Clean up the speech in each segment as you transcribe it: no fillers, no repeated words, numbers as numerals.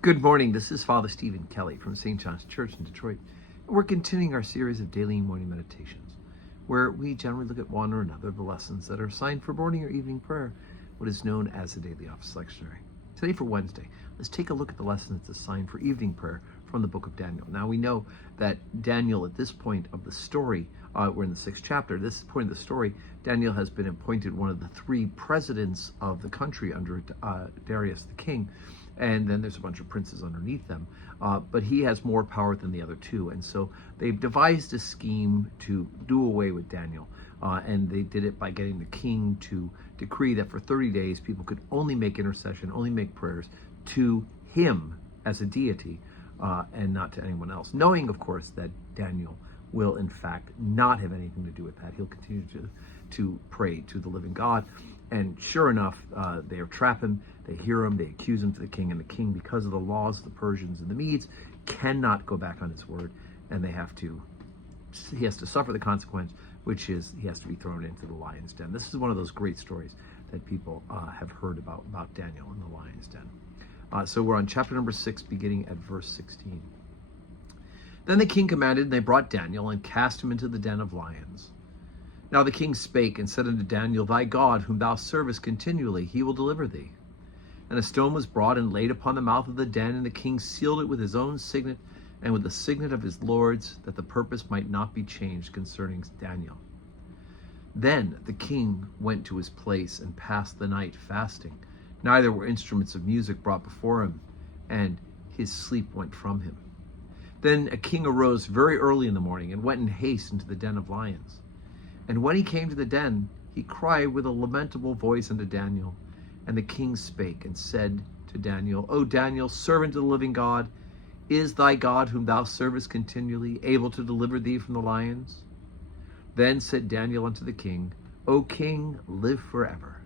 Good morning. This is Father Stephen Kelly from St. John's Church in Detroit. And we're continuing our series of daily and morning meditations, where we generally look at one or another of the lessons that are assigned for morning or evening prayer, what is known as the Daily Office Lectionary. Today for Wednesday, let's take a look at the lesson that's assigned for evening prayer from the book of Daniel. Now we know that Daniel, at this point of the story, we're in the 6th chapter, this point of the story, Daniel has been appointed one of the 3 presidents of the country under Darius the king, and then there's a bunch of princes underneath them, but he has more power than the other 2, and so they've devised a scheme to do away with Daniel, and they did it by getting the king to decree that for 30 days people could only make intercession, only make prayers to him as a deity, and not to anyone else, knowing of course that Daniel will in fact not have anything to do with that. He'll continue to pray to the living God. And sure enough, they trap him, they hear him, they accuse him to the king, and the king, because of the laws of the Persians and the Medes, cannot go back on his word, and he has to suffer the consequence, which is he has to be thrown into the lion's den. This is one of those great stories that people have heard about Daniel in the lion's den. So we're on chapter number 6, beginning at verse 16. Then the king commanded, and they brought Daniel and cast him into the den of lions. Now the king spake and said unto Daniel, Thy God, whom thou servest continually, he will deliver thee. And a stone was brought and laid upon the mouth of the den, and the king sealed it with his own signet and with the signet of his lords, that the purpose might not be changed concerning Daniel. Then the king went to his place and passed the night fasting. Neither were instruments of music brought before him, and his sleep went from him. Then a king arose very early in the morning and went in haste into the den of lions. And when he came to the den, he cried with a lamentable voice unto Daniel. And the king spake and said to Daniel, O Daniel, servant of the living God, is thy God, whom thou servest continually, able to deliver thee from the lions? Then said Daniel unto the king, O king, live forever.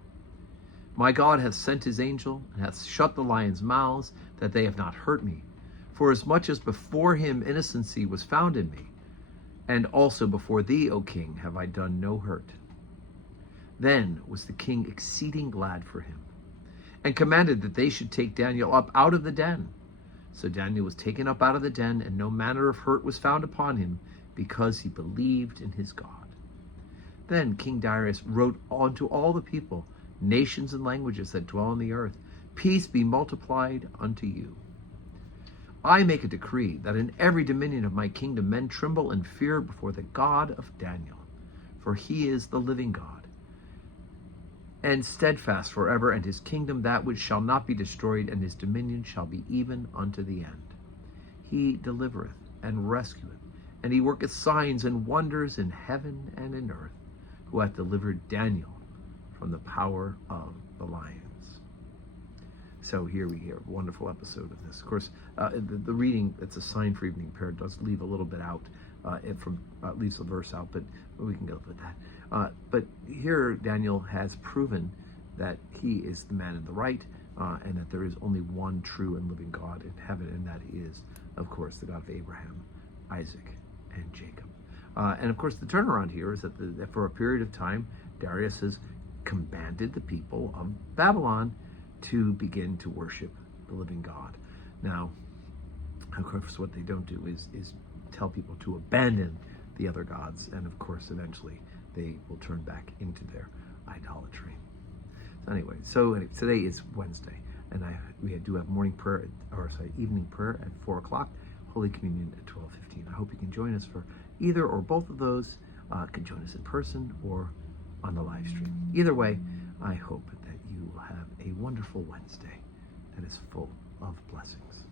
My God hath sent his angel, and hath shut the lions' mouths, that they have not hurt me. For as much as before him innocency was found in me, and also before thee, O king, have I done no hurt. Then was the king exceeding glad for him, and commanded that they should take Daniel up out of the den. So Daniel was taken up out of the den, and no manner of hurt was found upon him, because he believed in his God. Then King Darius wrote unto all the people, nations and languages that dwell on the earth, Peace be multiplied unto you. I make a decree that in every dominion of my kingdom men tremble and fear before the God of Daniel, for he is the living God, and steadfast forever, and his kingdom that which shall not be destroyed, and his dominion shall be even unto the end. He delivereth and rescueth, and he worketh signs and wonders in heaven and in earth, who hath delivered Daniel from the power of the lions. So here we hear a wonderful episode of this. Of course, the reading that's assigned for evening prayer does leave a little bit out, leaves a verse out, but we can go with that. But here Daniel has proven that he is the man in the right, and that there is only one true and living God in heaven, and that is, of course, the God of Abraham, Isaac, and Jacob. And of course, the turnaround here is that for a period of time, Darius has commanded the people of Babylon to begin to worship the living God. Now, of course, what they don't do is tell people to abandon the other gods, and of course, eventually they will turn back into their idolatry. So anyway, today is Wednesday, and we do have evening prayer at 4 o'clock, Holy Communion at 12:15. I hope you can join us for either or both of those. Can join us in person or on the live stream. Either way, I hope that you will have a wonderful Wednesday that is full of blessings.